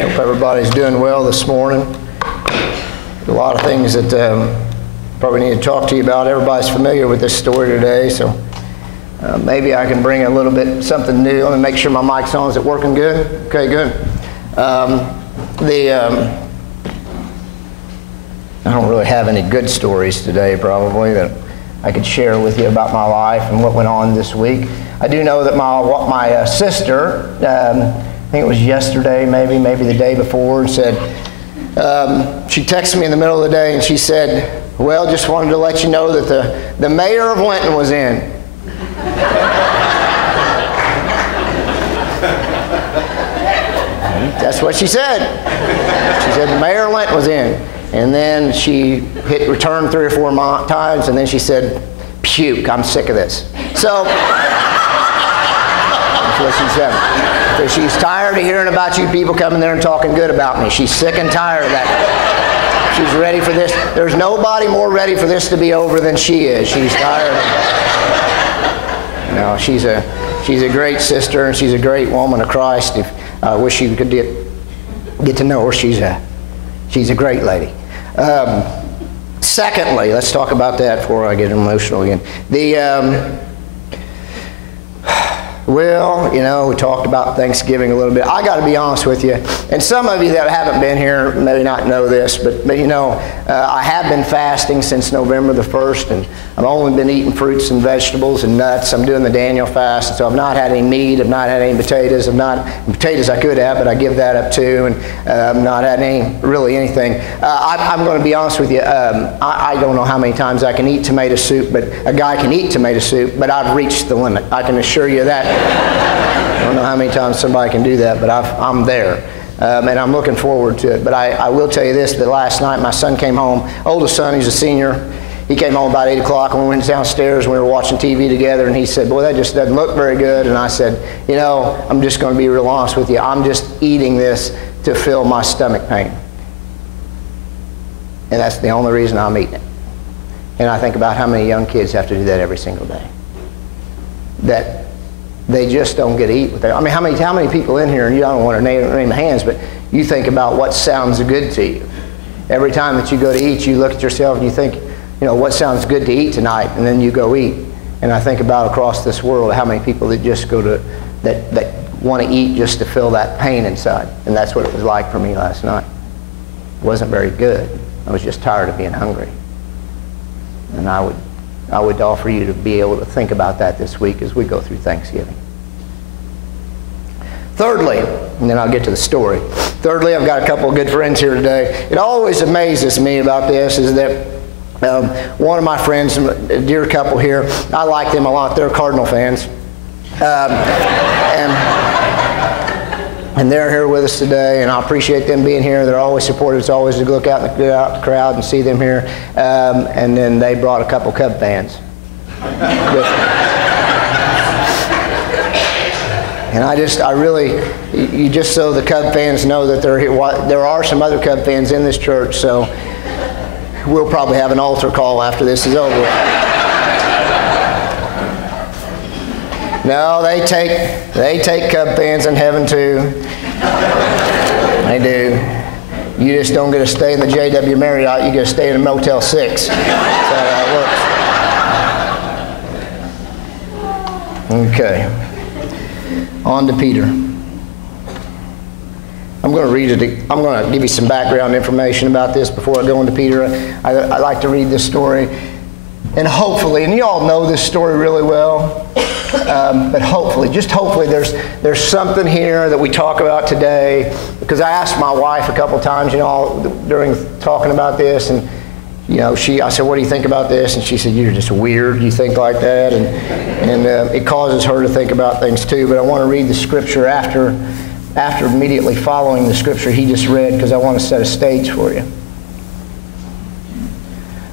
Hope everybody's doing well this morning. A lot of things that probably need to talk to you about. Everybody's familiar with this story today, so maybe I can bring a little bit something new. Let me make sure my mic's on. Is it working good? Okay, good. I don't really have any good stories today, probably, that I could share with you about my life and what went on this week. I do know that my sister, I think it was yesterday, maybe the day before, said, she texted me in the middle of the day and she said, well, just wanted to let you know that the mayor of Linton was in. That's what she said. She said the mayor of Linton was in. And then she hit return 3 or 4 times, and then she said, puke, I'm sick of this. So, that's what she said. So she's tired of hearing about you people coming there and talking good about me. She's sick and tired of that. She's ready for this. There's nobody more ready for this to be over than she is. She's tired. No, she's a great sister, and she's a great woman of Christ. I wish you could get to know her. She's a great lady. Secondly, let's talk about that before I get emotional again. Well, you know, we talked about Thanksgiving a little bit. I got to be honest with you, and some of you that haven't been here may not know this, but you know, I have been fasting since November the 1st, and I've only been eating fruits and vegetables and nuts. I'm doing the Daniel fast, and so I've not had any meat, I've not had any potatoes, potatoes I could have, but I give that up too, and I've not had really anything. I'm going to be honest with you, I don't know how many times I can eat tomato soup, but a guy can eat tomato soup, but I've reached the limit. I can assure you that. I don't know how many times somebody can do that, but I'm there. And I'm looking forward to it. But I will tell you this, that last night my son came home, oldest son, he's a senior. He came home about 8 o'clock and we went downstairs and we were watching TV together, and he said, boy, that just doesn't look very good. And I said, you know, I'm just going to be real honest with you. I'm just eating this to fill my stomach pain. And that's the only reason I'm eating it. And I think about how many young kids have to do that every single day. That they just don't get to eat with that. I mean, how many people in here, and you don't want to name the hands, but you think about what sounds good to you. Every time that you go to eat, you look at yourself and you think, you know, what sounds good to eat tonight, and then you go eat. And I think about across this world how many people that just go to, that want to eat just to fill that pain inside. And that's what it was like for me last night. It wasn't very good. I was just tired of being hungry. And I would offer you to be able to think about that this week as we go through Thanksgiving. Thirdly, and then I'll get to the story. Thirdly, I've got a couple of good friends here today. It always amazes me about this is that one of my friends, a dear couple here, I like them a lot. They're Cardinal fans. And they're here with us today, and I appreciate them being here. They're always supportive. It's always to look out in the crowd and see them here. And then they brought a couple Cub fans with them. And you just so the Cub fans know that they're here. There are some other Cub fans in this church, so we'll probably have an altar call after this is over. No, they take Cub fans in heaven too. They do. You just don't get to stay in the JW Marriott. You get to stay in a Motel 6. That's how that works. Okay. On to Peter. I'm going to read it. I'm going to give you some background information about this before I go into Peter. I like to read this story, and hopefully, and you all know this story really well. But hopefully, just hopefully, there's something here that we talk about today. Because I asked my wife a couple times, you know, during talking about this, and you know, I said, "What do you think about this?" And she said, "You're just weird. You think like that," and it causes her to think about things too. But I want to read the scripture after immediately following the scripture he just read, because I want to set a stage for you.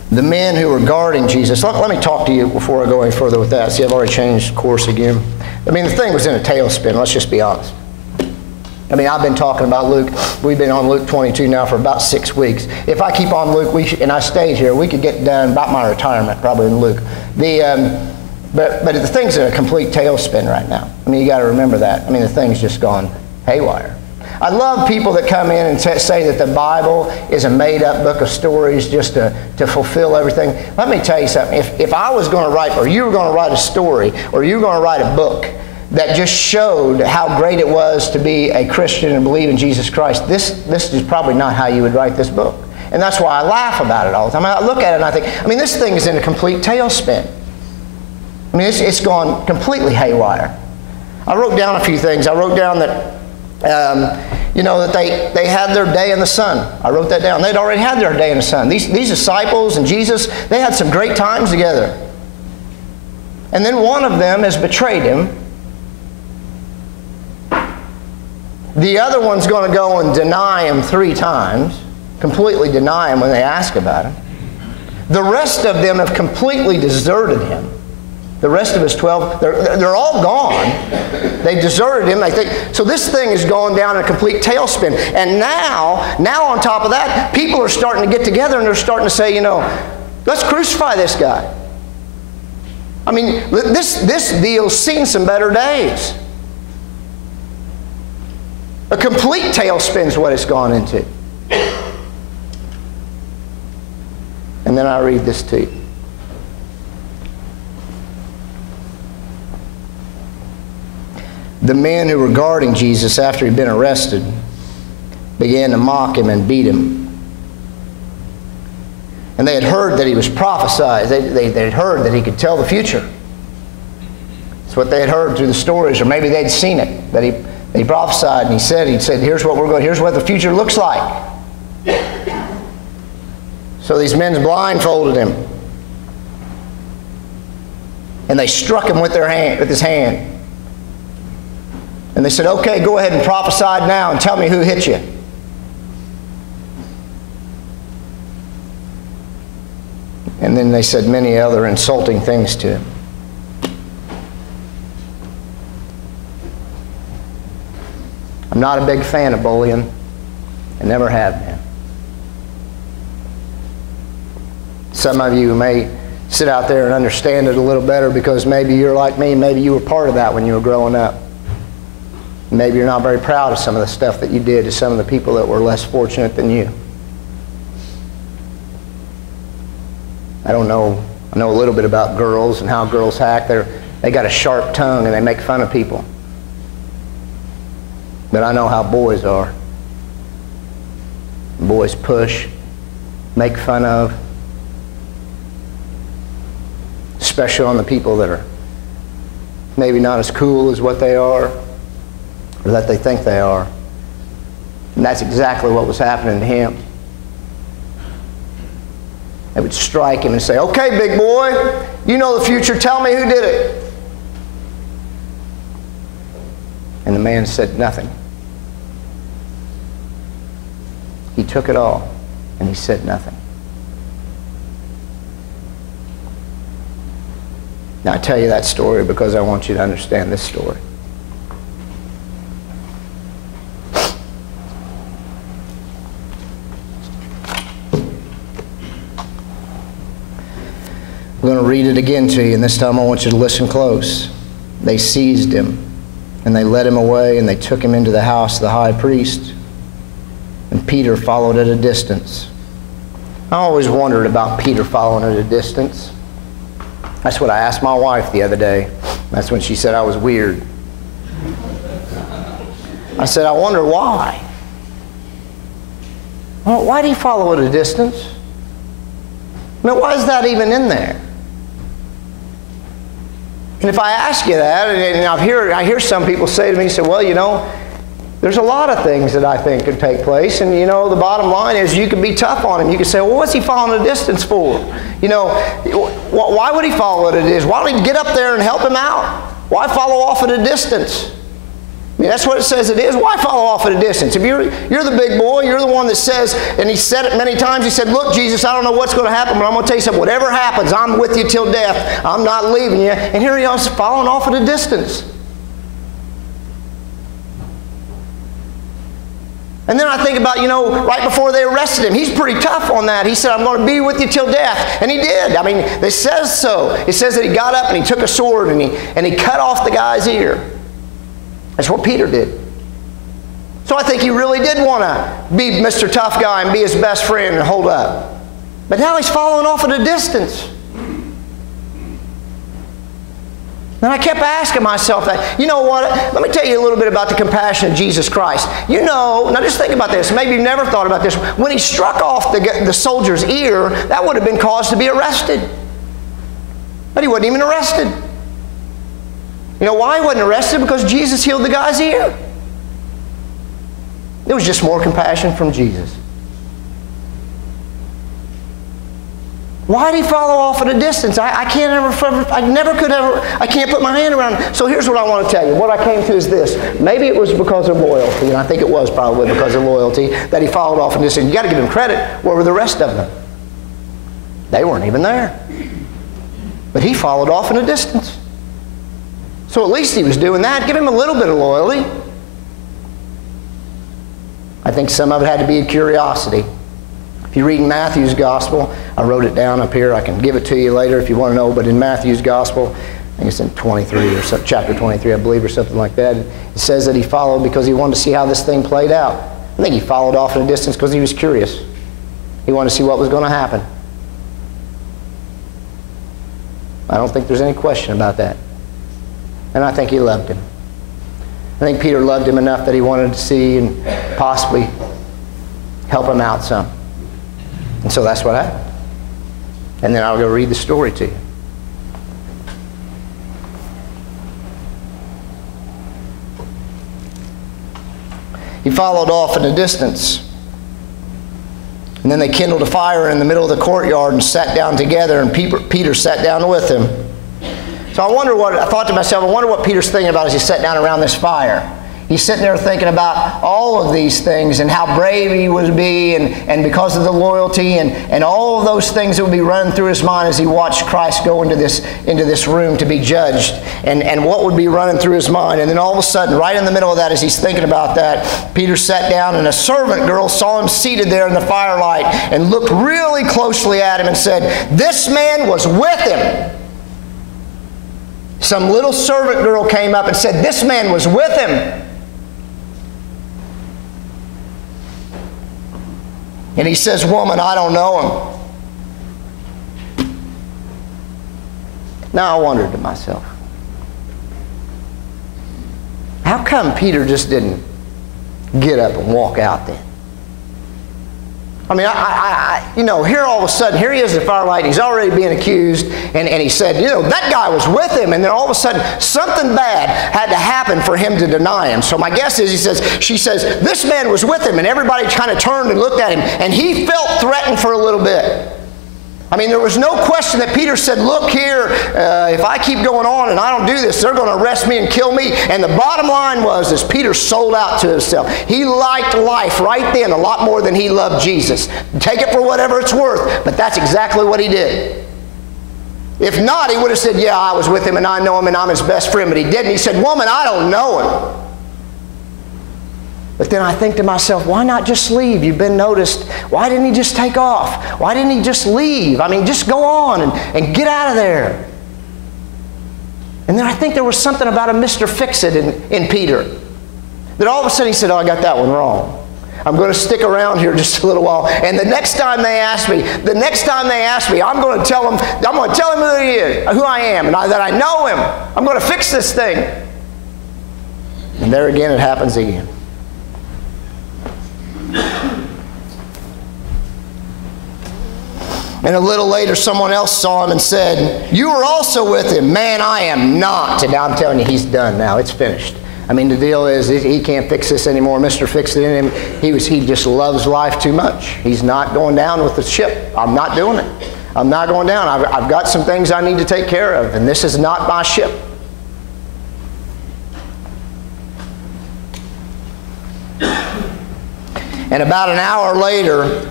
The men who were guarding Jesus. Let me talk to you before I go any further with that. See, I've already changed course again. I mean, the thing was in a tailspin. Let's just be honest. I mean, I've been talking about Luke. We've been on Luke 22 now for about 6 weeks. If I keep on Luke, and I stayed here, we could get done about my retirement, probably in Luke. But the thing's in a complete tailspin right now. I mean, you got to remember that. I mean, the thing's just gone haywire. I love people that come in and say that the Bible is a made-up book of stories just to fulfill everything. Let me tell you something. If I was going to write, or you were going to write a story, or you were going to write a book that just showed how great it was to be a Christian and believe in Jesus Christ, this is probably not how you would write this book. And that's why I laugh about it all the time. I look at it and I think, I mean, this thing is in a complete tailspin. I mean, it's gone completely haywire. I wrote down a few things. I wrote down that that they had their day in the sun. I wrote that down. They'd already had their day in the sun. These disciples and Jesus, they had some great times together. And then one of them has betrayed him. The other one's going to go and deny him 3 times, completely deny him when they ask about him. The rest of them have completely deserted him. The rest of his 12, they're all gone. They deserted him. So this thing is going down in a complete tailspin. And now on top of that, people are starting to get together and they're starting to say, let's crucify this guy. I mean, this deal's seen some better days. A complete tailspin is what it's gone into. And then I read this to you. The men who were guarding Jesus after he'd been arrested began to mock him and beat him. And they had heard that he was prophesied. They had heard that he could tell the future. It's what they had heard through the stories, or maybe they'd seen it, that he prophesied and he said, here's what the future looks like. So these men blindfolded him. And they struck him with his hand. And they said, okay, go ahead and prophesy now and tell me who hit you. And then they said many other insulting things to him. I'm not a big fan of bullying. I never have been. Some of you may sit out there and understand it a little better because maybe you're like me. Maybe you were part of that when you were growing up. Maybe you're not very proud of some of the stuff that you did to some of the people that were less fortunate than you. I don't know. I know a little bit about girls and how girls act. They got a sharp tongue and they make fun of people. But I know how boys are. Boys push, make fun of, especially on the people that are maybe not as cool as what they are, or that they think they are. And that's exactly what was happening to him. They would strike him and say, okay, big boy, you know the future, tell me who did it. And the man said nothing. He took it all, and he said nothing. Now, I tell you that story because I want you to understand this story. I'm going to read it again to you, and this time I want you to listen close. They seized him, and they led him away, and they took him into the house of the high priest. And Peter followed at a distance. I always wondered about Peter following at a distance. That's what I asked my wife the other day. That's when she said I was weird. I said, I wonder why. Well, why do you follow at a distance? I mean, why is that even in there? And if I ask you that, and I hear some people say to me, well, there's a lot of things that I think could take place, and the bottom line is you could be tough on him. You could say, well, what's he following a distance for? Why would he follow at a distance? Why don't he get up there and help him out? Why follow off at a distance? I mean, that's what it says it is. Why follow off at a distance? If you're the big boy, you're the one that says, and he said it many times, he said, look, Jesus, I don't know what's going to happen, but I'm going to tell you something. Whatever happens, I'm with you till death. I'm not leaving you. And here he is following off at a distance. And then I think about, right before they arrested him, he's pretty tough on that. He said, I'm going to be with you till death. And he did. I mean, it says so. It says that he got up and he took a sword and he cut off the guy's ear. That's what Peter did. So I think he really did want to be Mr. Tough Guy and be his best friend and hold up. But now he's following off at a distance. And I kept asking myself that, you know what, let me tell you a little bit about the compassion of Jesus Christ. You know, now just think about this. Maybe you've never thought about this. When he struck off the soldier's ear, that would have been cause to be arrested. But he wasn't even arrested. You know why he wasn't arrested? Because Jesus healed the guy's ear. It was just more compassion from Jesus. Why did he follow off at a distance? I can't put my hand around it. So here's what I want to tell you. What I came to is this. Maybe it was because of loyalty, and I think it was probably because of loyalty that he followed off at a distance. You got to give him credit. Where were the rest of them? They weren't even there. But he followed off in a distance. So at least he was doing that. Give him a little bit of loyalty. I think some of it had to be a curiosity. If you read Matthew's Gospel, I wrote it down up here. I can give it to you later if you want to know. But in Matthew's Gospel, I think it's in 23 or so, chapter 23, I believe, or something like that. It says that he followed because he wanted to see how this thing played out. I think he followed off in a distance because he was curious. He wanted to see what was going to happen. I don't think there's any question about that. And I think he loved him. I think Peter loved him enough that he wanted to see and possibly help him out some. And so that's what happened. And then I'll go read the story to you. He followed off in the distance. And then they kindled a fire in the middle of the courtyard and sat down together, and Peter sat down with him. So I thought to myself, I wonder what Peter's thinking about as he sat down around this fire. He's sitting there thinking about all of these things and how brave he would be and because of the loyalty and all of those things that would be running through his mind as he watched Christ go into this room to be judged and what would be running through his mind. And then all of a sudden, right in the middle of that, as he's thinking about that, Peter sat down and a servant girl saw him seated there in the firelight and looked really closely at him and said, "This man was with him." Some little servant girl came up and said, "This man was with him." And he says, "Woman, I don't know him." Now I wondered to myself, how come Peter just didn't get up and walk out then? I mean, here all of a sudden, here he is at the firelight, and he's already being accused, and he said, that guy was with him, and then all of a sudden, something bad had to happen for him to deny him. So my guess is, she says, "This man was with him," and everybody kind of turned and looked at him, and he felt threatened for a little bit. I mean, there was no question that Peter said, "Look here, if I keep going on and I don't do this, they're going to arrest me and kill me." And the bottom line was Peter sold out to himself. He liked life right then a lot more than he loved Jesus. Take it for whatever it's worth, but that's exactly what he did. If not, he would have said, "Yeah, I was with him and I know him and I'm his best friend," but he didn't. He said, "Woman, I don't know him." But then I think to myself, why not just leave? You've been noticed. Why didn't he just take off? Why didn't he just leave? I mean, just go on and get out of there. And then I think there was something about a Mr. Fix-It in Peter. That all of a sudden he said, "Oh, I got that one wrong. I'm going to stick around here just a little while. And the next time they ask me, I'm going to tell him who he is, who I am, and that I know him. I'm going to fix this thing." And there again it happens again. And a little later, someone else saw him and said, "You were also with him." "Man, I am not." And now I'm telling you, he's done now. It's finished. I mean, the deal is he can't fix this anymore. Mr. Fix-It in him, he just loves life too much. He's not going down with the ship. I'm not doing it. I'm not going down. I've got some things I need to take care of, and this is not my ship. And about an hour later,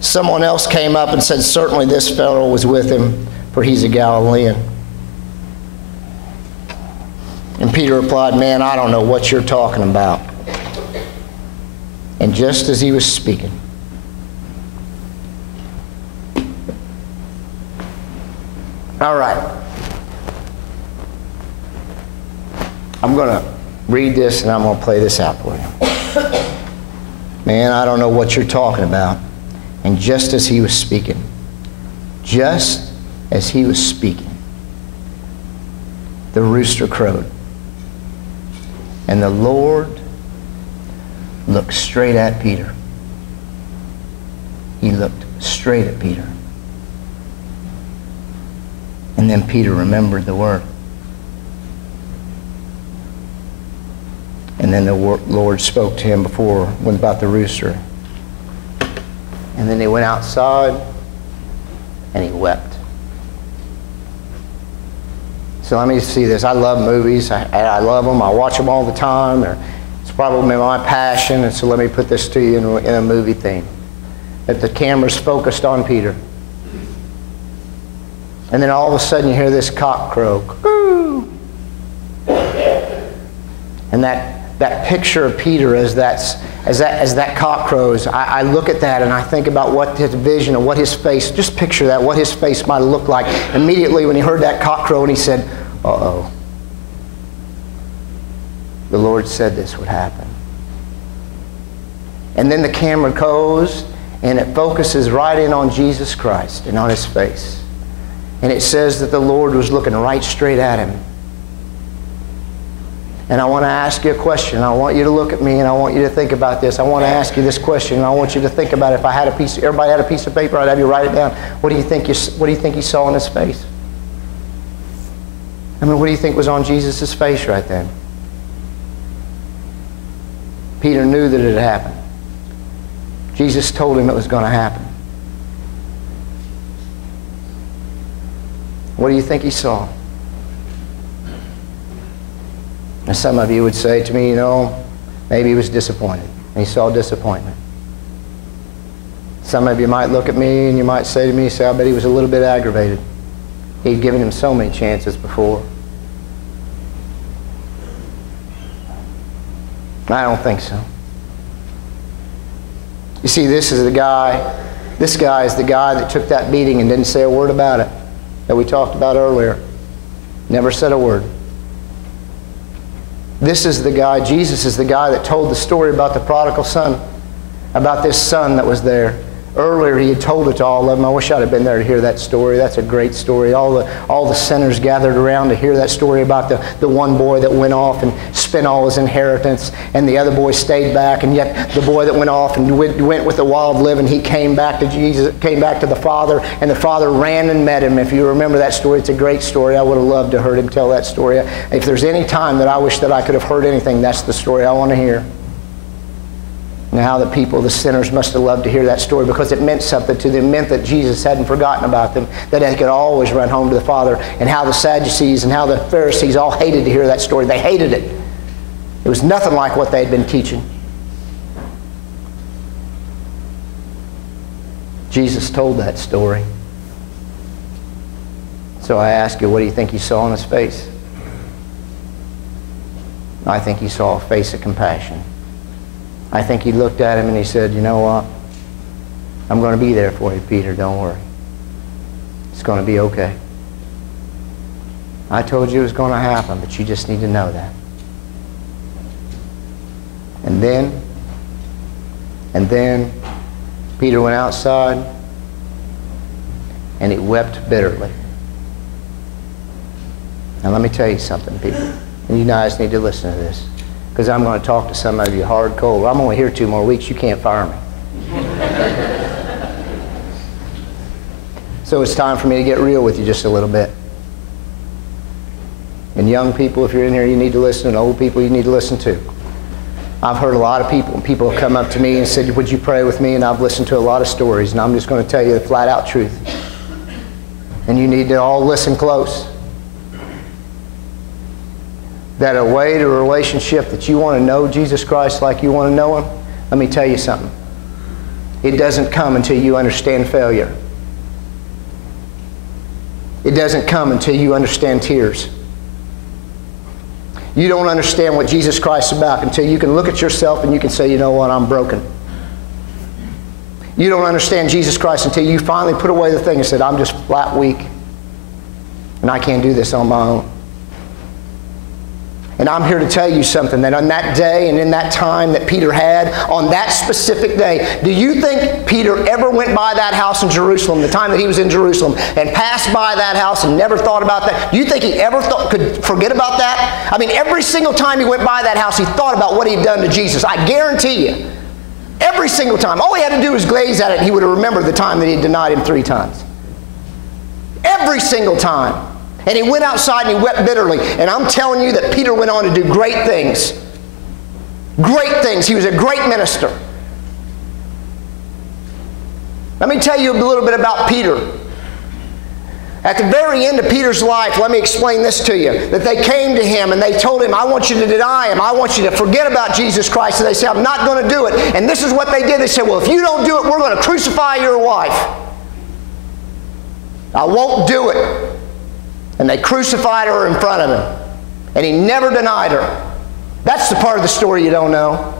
someone else came up and said, "Certainly this fellow was with him, for he's a Galilean." And Peter replied, "Man, I don't know what you're talking about." And just as he was speaking, all right, I'm going to read this and I'm going to play this out for you. Man, I don't know what you're talking about. And just as he was speaking, the rooster crowed. And the Lord looked straight at Peter. He looked straight at Peter. And then Peter remembered the word. And then the Lord spoke to him about the rooster. And then he went outside and he wept. So let me see this. I love movies. I love them. I watch them all the time. It's probably my passion. And so let me put this to you in a movie theme. That the camera's focused on Peter. And then all of a sudden you hear this cock crow. Cuckoo! And that picture of Peter as that cock crows, I look at that and I think about what his vision of what his face, just picture that, what his face might have looked like immediately when he heard that cock crow and he said, uh-oh. The Lord said this would happen. And then the camera goes and it focuses right in on Jesus Christ and on his face. And it says that the Lord was looking right straight at him. And I want to ask you a question. I want you to look at me and I want you to think about this. I want to ask you this question and I want you to think about it. If everybody had a piece of paper, I'd have you write it down. What do you think you saw in his face? I mean, what do you think was on Jesus' face right then? Peter knew that it had happened. Jesus told him it was going to happen. What do you think he saw? And some of you would say to me, maybe he was disappointed. And he saw disappointment. Some of you might look at me and you might say to me, I bet he was a little bit aggravated. He'd given him so many chances before. I don't think so. You see, this guy is the guy that took that beating and didn't say a word about it, that we talked about earlier. Never said a word. This is the guy, Jesus is the guy that told the story about the prodigal son, about this son that was there. Earlier he had told it to all of them. I wish I'd have been there to hear that story. That's a great story. All the sinners gathered around to hear that story about the one boy that went off and spent all his inheritance, and the other boy stayed back, and yet the boy that went off and went with the wild living, he came back to Jesus, came back to the Father, and the Father ran and met him. If you remember that story, it's a great story. I would have loved to have heard him tell that story. If there's any time that I wish that I could have heard anything, that's the story I want to hear. Now the sinners must have loved to hear that story because it meant something to them. It meant that Jesus hadn't forgotten about them, that they could always run home to the Father. And how the Sadducees and how the Pharisees all hated to hear that story. They hated it. It was nothing like what they had been teaching. Jesus told that story. So I ask you, what do you think he saw on his face? I think he saw a face of compassion. I think he looked at him and he said, you know what? I'm going to be there for you, Peter. Don't worry. It's going to be okay. I told you it was going to happen, but you just need to know that. And then Peter went outside and he wept bitterly. Now let me tell you something, people. And you guys need to listen to this. Because I'm going to talk to some of you hard cold. I'm only here 2 more weeks. You can't fire me. So it's time for me to get real with you just a little bit. And young people, if you're in here, you need to listen. And old people, you need to listen too. I've heard a lot of people. And people have come up to me and said, would you pray with me? And I've listened to a lot of stories. And I'm just going to tell you the flat out truth. And you need to all listen close. That a way to a relationship that you want to know Jesus Christ like you want to know Him, let me tell you something. It doesn't come until you understand failure. It doesn't come until you understand tears. You don't understand what Jesus Christ is about until you can look at yourself and you can say, you know what, I'm broken. You don't understand Jesus Christ until you finally put away the thing and said, I'm just flat weak and I can't do this on my own. And I'm here to tell you something, that on that day and in that time that Peter had, on that specific day, do you think Peter ever went by that house in Jerusalem, the time that he was in Jerusalem, and passed by that house and never thought about that? Do you think he ever could forget about that? I mean, every single time he went by that house, he thought about what he had done to Jesus. I guarantee you. Every single time. All he had to do was glaze at it, and he would have remembered the time that he had denied him 3 times. Every single time. And he went outside and he wept bitterly. And I'm telling you that Peter went on to do great things. Great things. He was a great minister. Let me tell you a little bit about Peter. At the very end of Peter's life, let me explain this to you. That they came to him and they told him, I want you to deny him. I want you to forget about Jesus Christ. And they said, I'm not going to do it. And this is what they did. They said, well, if you don't do it, we're going to crucify your wife. I won't do it. And they crucified her in front of him. And he never denied her. That's the part of the story you don't know.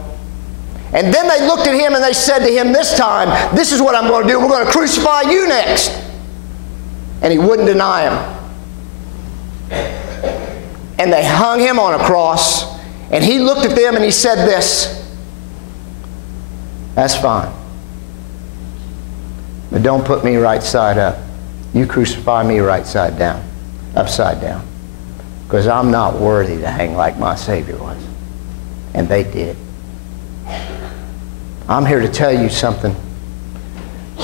And then they looked at him and they said to him this time, this is what I'm going to do. We're going to crucify you next. And he wouldn't deny him. And they hung him on a cross. And he looked at them and he said this, that's fine. But don't put me right side up. You crucify me right side down. Upside down, because I'm not worthy to hang like my Savior was. And they did. I'm here to tell you something,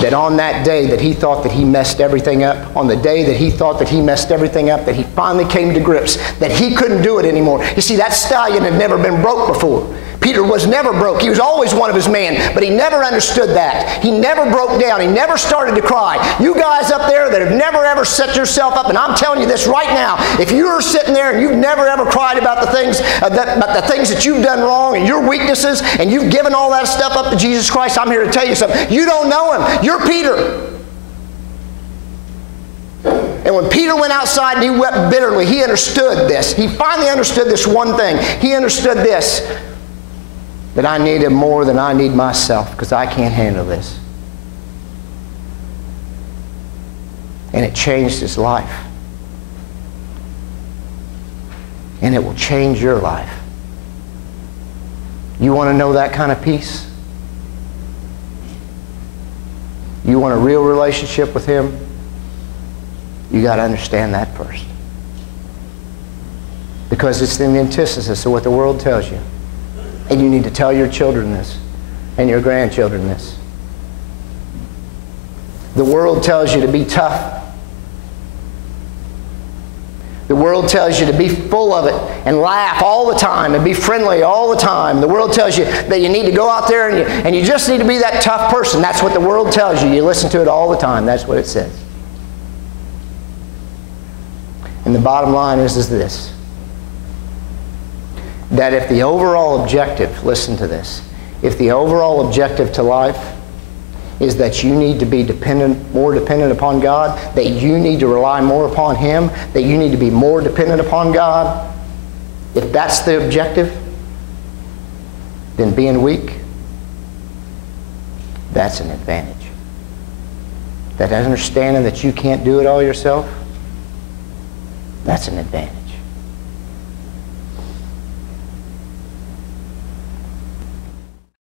that on that day that he thought that he messed everything up, on the day that he thought that he messed everything up, that he finally came to grips that he couldn't do it anymore. You see, that stallion had never been broke before. Peter was never broke. He was always one of his men, but he never understood that. He never broke down. He never started to cry. You guys up there that have never ever set yourself up, and I'm telling you this right now, if you are sitting there and you've never ever cried about the things that you've done wrong and your weaknesses, and you've given all that stuff up to Jesus Christ, I'm here to tell you something. You don't know him. You're Peter. And when Peter went outside and he wept bitterly, he understood this. He finally understood this one thing. He understood this, that I need him more than I need myself, because I can't handle this. And it changed his life. And it will change your life. You want to know that kind of peace? You want a real relationship with him? You got to understand that first. Because it's the antithesis of what the world tells you. And you need to tell your children this, and your grandchildren this. The world tells you to be tough. The world tells you to be full of it and laugh all the time and be friendly all the time. The world tells you that you need to go out there and you just need to be that tough person. That's what the world tells you. You listen to it all the time. That's what it says. And the bottom line is this. That if the overall objective, listen to this, if the overall objective to life is that you need to be more dependent upon God, that you need to rely more upon him, that you need to be more dependent upon God, if that's the objective, then being weak, that's an advantage. That understanding that you can't do it all yourself, that's an advantage.